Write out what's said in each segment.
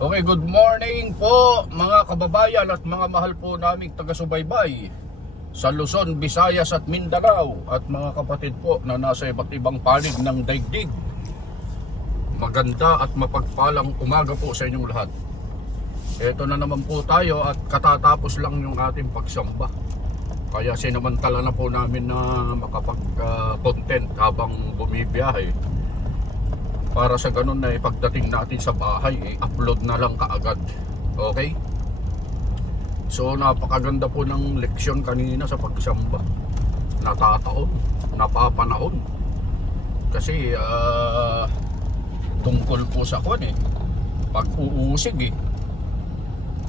Okay, good morning po mga kababayan at mga mahal po naming taga-subaybay sa Luzon, Visayas at Mindanao at mga kapatid po na nasa iba't ibang panig ng daigdig. Maganda at mapagpalang umaga po sa inyong lahat. Ito na naman po tayo at katatapos lang yung ating pagsamba. Kaya sinamantala na po namin na makapag-content habang bumibiyahe. Para sa ganun na pagdating natin sa bahay, upload na lang kaagad. Okay? So napakaganda po ng leksyon kanina sa pagsamba. Natataon, napapanahon. Kasi tungkol po sa pag-uusig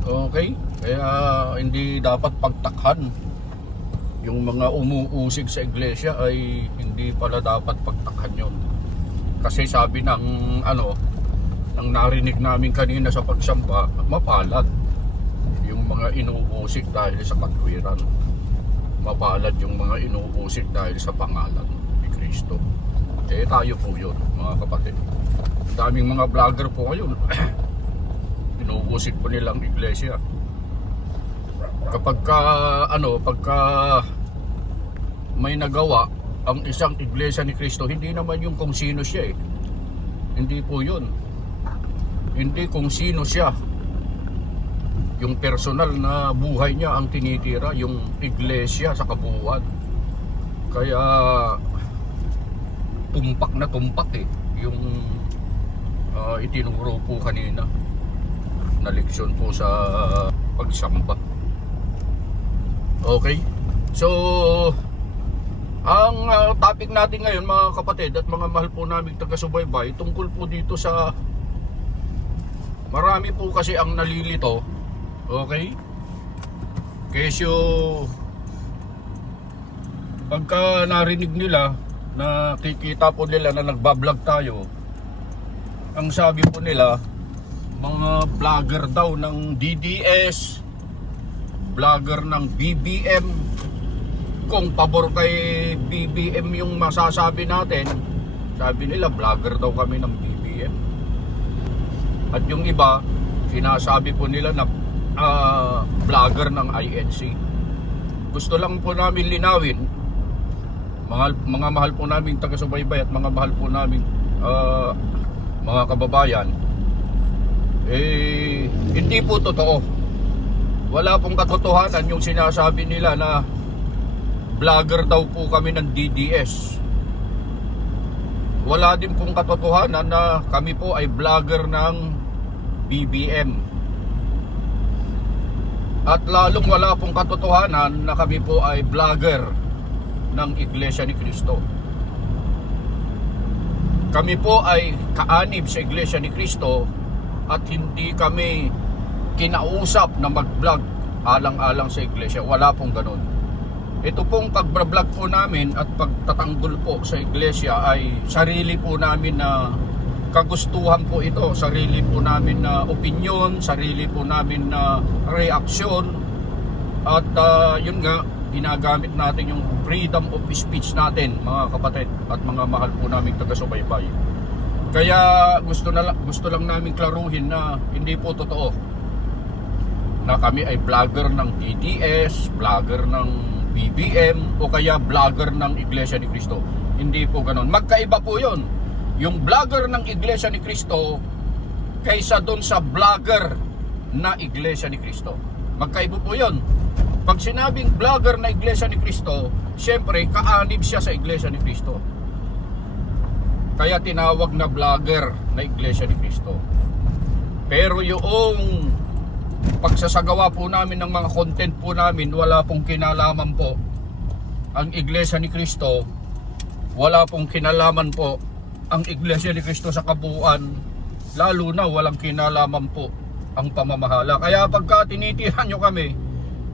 Okay? Kaya hindi dapat pagtakhan. Yung mga umuusig sa iglesia ay hindi pala dapat pagtakhan yun. Kasi sabi ng nang narinig namin kanina sa pagsamba, mapalad yung mga inuusig dahil sa katwiran. Mapalad yung mga inuusig dahil sa pangalan ni Kristo. Tayo po yun, mga kapatid. Daming mga vlogger po ngayon. Inuusig po nilang iglesia. Pagka may nagawa ang isang iglesia ni Kristo, hindi naman yung kung sino siya Hindi po yun. Hindi kung sino siya. Yung personal na buhay niya ang tinitira, yung iglesia sa kabuuan. Kaya tumpak na tumpak yung itinuro po kanina na leksyon po sa pagsamba. Okay? So ang topic natin ngayon, mga kapatid at mga mahal po naming taga-subaybay, tungkol po dito sa marami po kasi ang nalilito. Okay? Kesyo pagka narinig nila, nakikita po nila na nagbablog tayo, ang sabi po nila, mga vlogger daw ng DDS, vlogger ng BBM. Kung pabor kay BBM yung masasabi natin, sabi nila vlogger daw kami ng BBM. At yung iba, sinasabi po nila na vlogger ng INC. Gusto lang po namin linawin, mga mahal po naming taga-subaybay at mga mahal po naming mga kababayan, hindi po totoo. Wala pong katotohanan yung sinasabi nila na vlogger daw po kami ng DDS. Wala din pong katotohanan na kami po ay vlogger ng BBM. At lalong wala pong katotohanan na kami po ay vlogger ng Iglesia ni Cristo. Kami po ay kaanib sa Iglesia ni Cristo at hindi kami kinausap na mag-vlog alang-alang sa iglesia. Wala pong ganun. Ito pong pag-vlog po namin at pagtatanggol po sa iglesia ay sarili po namin na kagustuhan po ito, sarili po namin na opinion, sarili po namin na reaksyon, at yun nga, ginagamit natin yung freedom of speech natin, mga kapatid at mga mahal po namin taga-subaybay. Kaya gusto lang namin klaruhin na hindi po totoo na kami ay vlogger ng DDS, vlogger ng BBM o kaya vlogger ng Iglesia ni Cristo. Hindi po ganoon. Magkaiba po yun. Yung vlogger ng Iglesia ni Cristo kaysa doon sa vlogger na Iglesia ni Cristo. Magkaiba po yun. Pag sinabing vlogger na Iglesia ni Cristo, syempre kaanib siya sa Iglesia ni Cristo. Kaya tinawag na vlogger na Iglesia ni Cristo. Pero yung pagsasagawa po namin ng mga content po namin, wala pong kinalaman po ang Iglesia ni Cristo, wala pong kinalaman po ang Iglesia ni Cristo sa kabuuan, lalo na walang kinalaman po ang pamamahala. Kaya pagka tinitira nyo kami,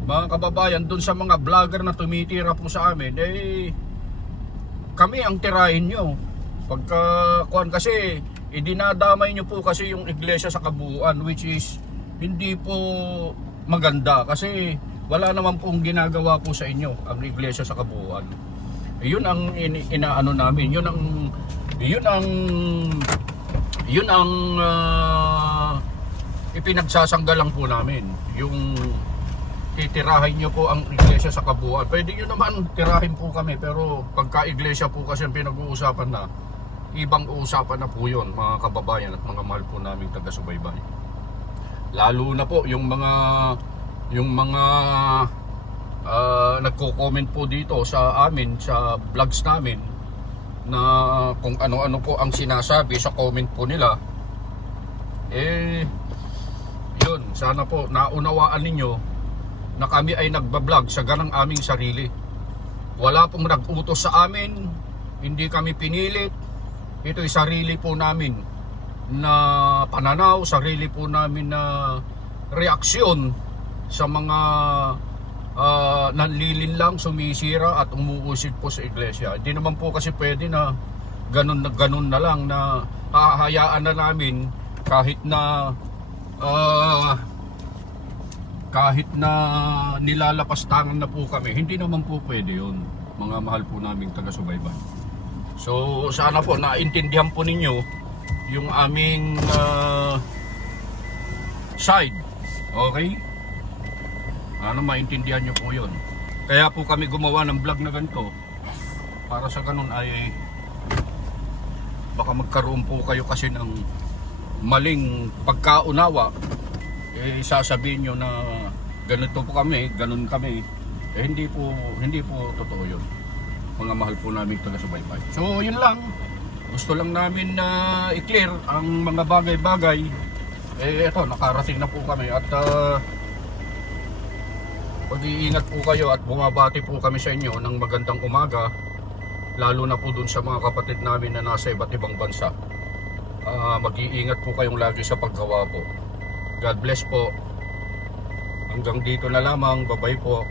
mga kababayan, dun sa mga vlogger na tumitira po sa amin, kami ang tirahin nyo. Pagka kasi dinadamay nyo po kasi yung iglesia sa kabuuan, which is hindi po maganda kasi wala naman pong ginagawa po sa inyo ang iglesia sa kabuuan. Yun ang inaano namin, yun ang ipinagsasanggalang po namin yung titirahin nyo po ang iglesia sa kabuuan. Pwede nyo naman tirahin po kami, pero pagka iglesia po kasi ang pinag-uusapan na, ibang usapan na po yun, mga kababayan at mga mahal po naming taga-subaybay. Lalo na po yung mga nagko-comment po dito sa amin, sa vlogs namin, na kung ano-ano po ang sinasabi sa comment po nila. Yun, sana po naunawaan ninyo na kami ay nagbablog sa ganang aming sarili. Wala pong nag-utos sa amin, hindi kami pinilit. Ito'y sarili po namin na pananaw, sarili po namin na reaksyon sa mga nanlilinlang, sumisira at umuusid po sa iglesia. Hindi naman po kasi pwede na ganun na lang, na hahayaan na namin kahit na nilalapastangan na po kami. Hindi naman po pwede yun, mga mahal po naming taga-subaybay. So sana po naintindihan po ninyo yung aming side. Okay? Maintindihan nyo po yun. Kaya po kami gumawa ng vlog na ganito, para sa ganun ay baka magkaroon po kayo kasi ng maling pagkaunawa. Sasabihin nyo na ganito po kami, ganun kami. Hindi po totoo yun, mga mahal po namin taga-subaybay. So yun lang, gusto lang namin na i-clear ang mga bagay-bagay. Eto, nakarating na po kami at pag-iingat po kayo at bumabati po kami sa inyo ng magandang umaga, lalo na po dun sa mga kapatid namin na nasa iba't ibang bansa. Mag-iingat po kayong lagi sa paggawa po. God bless po. Hanggang dito na lamang. Bye-bye po.